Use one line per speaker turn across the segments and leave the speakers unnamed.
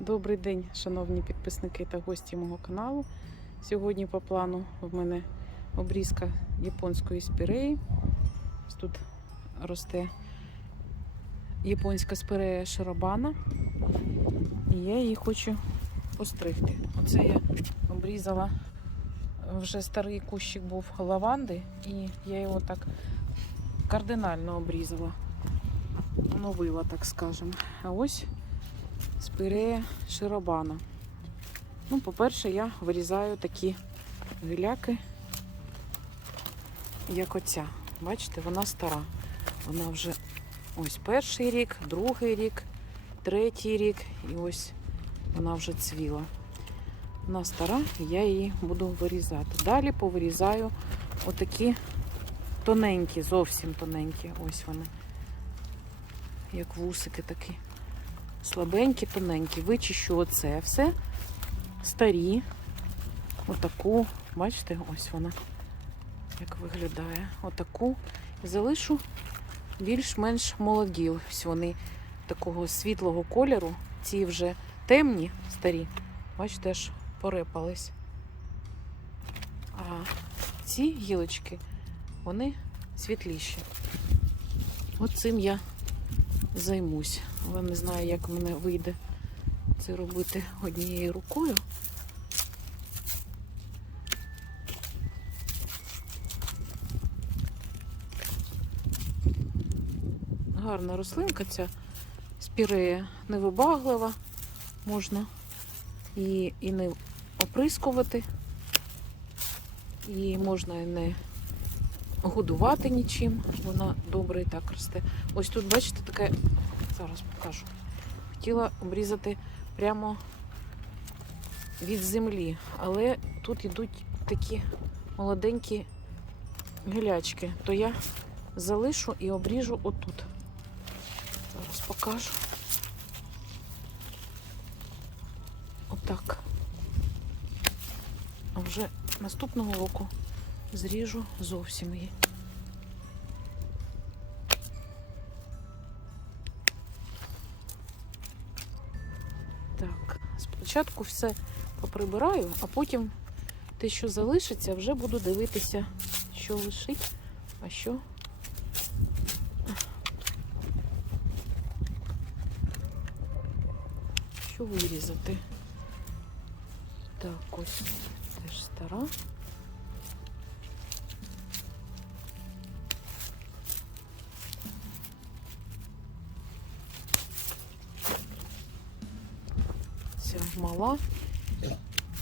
Добрий день, шановні підписники та гості мого каналу. Сьогодні по плану в мене обрізка японської спіреї. Тут росте японська спірея шарабана. І я її хочу постригти. Оце я обрізала вже старий кущик був лаванди, і я його так кардинально обрізала. Оновила, так скажемо. А ось спирея широбана. Ну, по-перше, я вирізаю такі гиляки, як оця. Бачите, вона стара. Вона вже ось перший рік, другий рік, третій рік, і ось вона вже цвіла. Вона стара, і я її буду вирізати. Далі повирізаю отакі тоненькі, зовсім тоненькі. Ось вони. Як вусики такі слабенькі, тоненькі. Вичищу оце все. Старі. Отаку. Бачите, ось вона як виглядає. Отаку. Залишу більш-менш молоді. Ось вони такого світлого кольору. Ці вже темні, старі. Бачите, аж порепались. А ці гілочки, вони світліші. От цим я займусь. Але не знаю, як мене вийде це робити однією рукою. Гарна рослинка ця спірея невибаглива, можна і, і не оприскувати, і можна і не годувати нічим. Вона добре і так росте. Ось тут, бачите, таке, зараз покажу. Хотіла обрізати прямо від землі, але тут йдуть такі молоденькі гілячки, то я залишу і обріжу отут. Зараз покажу. Отак. А вже наступного року зріжу зовсім її. Так, спочатку все поприбираю, а потім те, що залишиться, вже буду дивитися, що лишить, а що. Що вирізати? Так, ось теж стара. Мала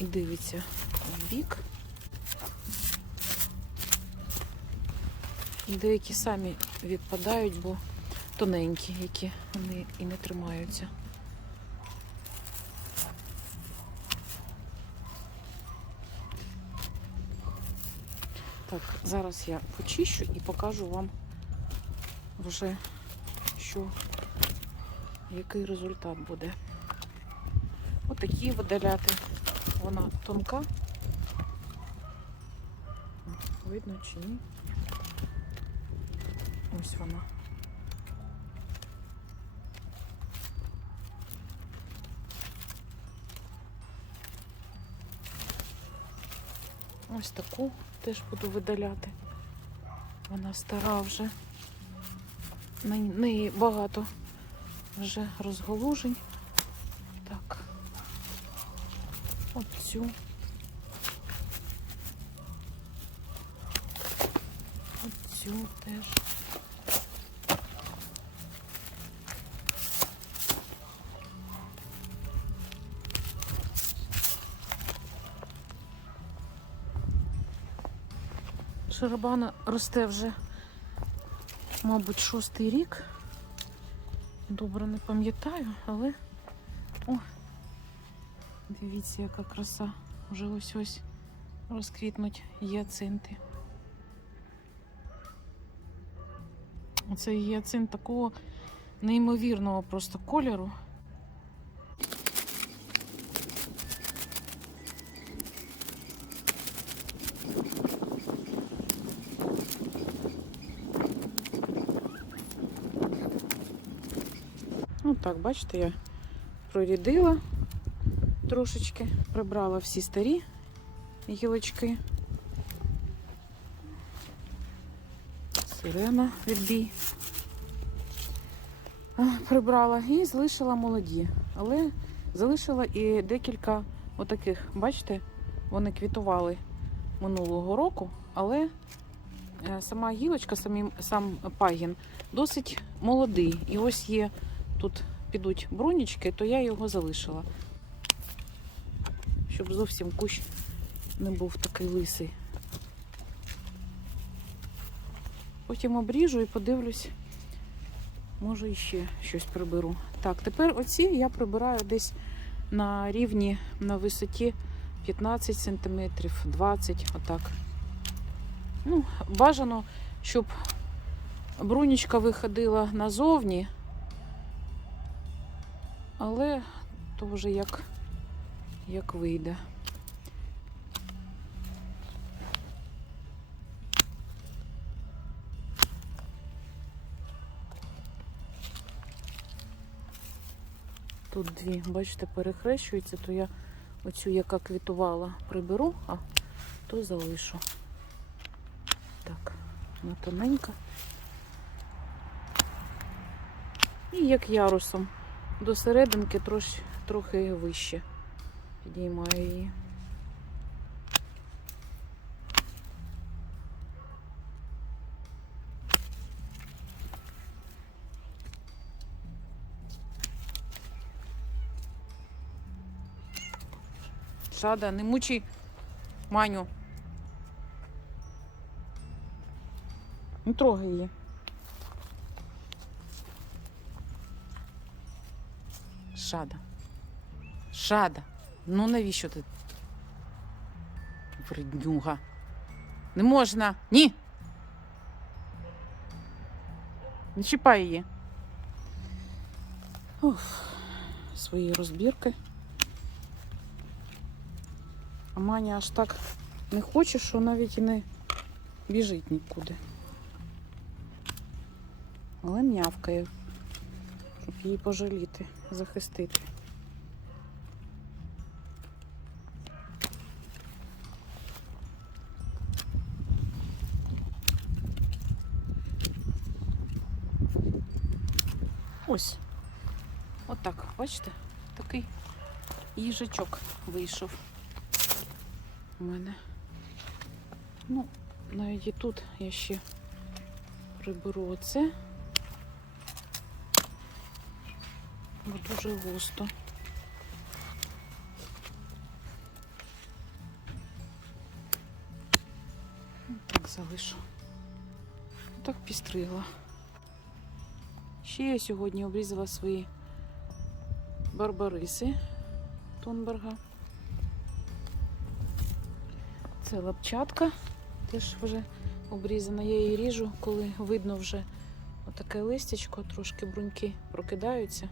і дивиться в бік. Деякі самі відпадають, бо тоненькі, які вони і не тримаються. Так, зараз я почищу і покажу вам вже, що, який результат буде. Отакі видаляти. Вона тонка. Видно чи ні? Ось вона. Ось таку теж буду видаляти. Вона стара вже. На неї багато вже розголужень. Так. Оцю. Оцю теж. Шарабана росте вже, мабуть, шостий рік. Добре не пам'ятаю, але о, дивіться, яка краса. Вже ось ось розквітнуть гіацинти. Оце гіацинт такого неймовірного просто кольору. Ну так, бачите, я прорядила Трошечки. Прибрала всі старі гілочки. Сирена відбій. Прибрала і залишила молоді. Але залишила і декілька отаких, бачите, вони квітували минулого року, але е, сама гілочка, самі, сам пагін досить молодий. І ось є тут підуть брунічки, то я його залишила. Щоб зовсім кущ не був такий лисий. Потім обріжу і подивлюсь, може іще щось приберу. Так, тепер оці я прибираю десь на рівні на висоті 15 см, 20 отак. Ну, бажано, щоб брунічка виходила назовні, але то вже як, як вийде. Тут дві, бачите, перехрещуються, то я оцю, яка квітувала, приберу, а то залишу. Так, вона тоненька. І як ярусом до серединки трош, трохи вище підіймаю її. Шада, не мучай Маню. Не трогай її. Шада. Шада. Ну навіщо ти? Вреднюга. Не можна. Ні. Не чіпай її. Уф. Свої розбірки. А Маня аж так не хоче, що навіть і не біжить нікуди. Але м'явкає, щоб її пожаліти, захистити. Ось. Отак, бачите? Такий їжачок вийшов у мене. Ну, навіть і тут я ще приберу оце. Бо дуже густо. Ну, Так залишу. Так підстригла. Ще я сьогодні обрізала свої барбариси Тонберга. Це лапчатка, теж вже обрізана. Я її ріжу, коли видно вже отаке листячко, трошки бруньки прокидаються,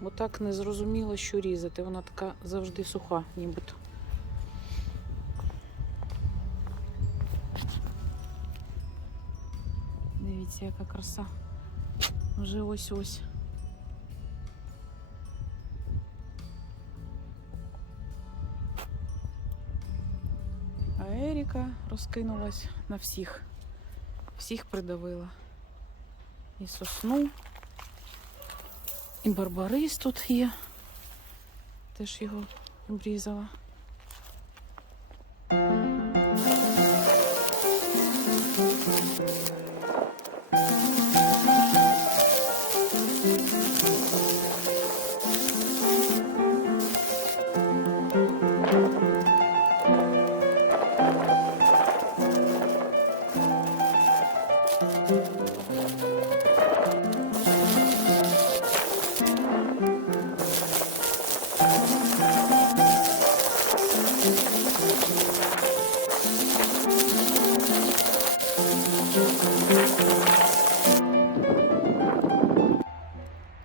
бо так не зрозуміло, що різати. Вона така завжди суха, нібито. Дивіться, яка краса. Вже ось-ось. А Еріка розкинулась на всіх. Всіх придавила. І сосну, і барбарис тут є. Теж його обрізала.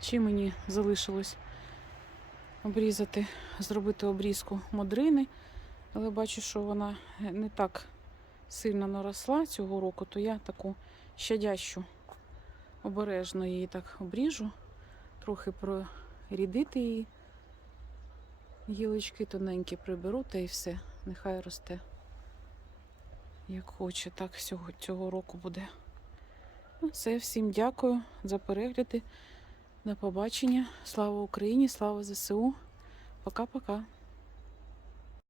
Чи мені залишилось обрізати, зробити обрізку модрини, але бачу, що вона не так сильно наросла цього року, то я таку щадящу обережно її так обріжу, трохи прорідити її. Гілочки тоненькі приберу та і все. Нехай росте. Як хоче, так цього року буде. Ну, все, всім дякую за перегляди. До побачення. Слава Україні, слава ЗСУ. Пока-пока.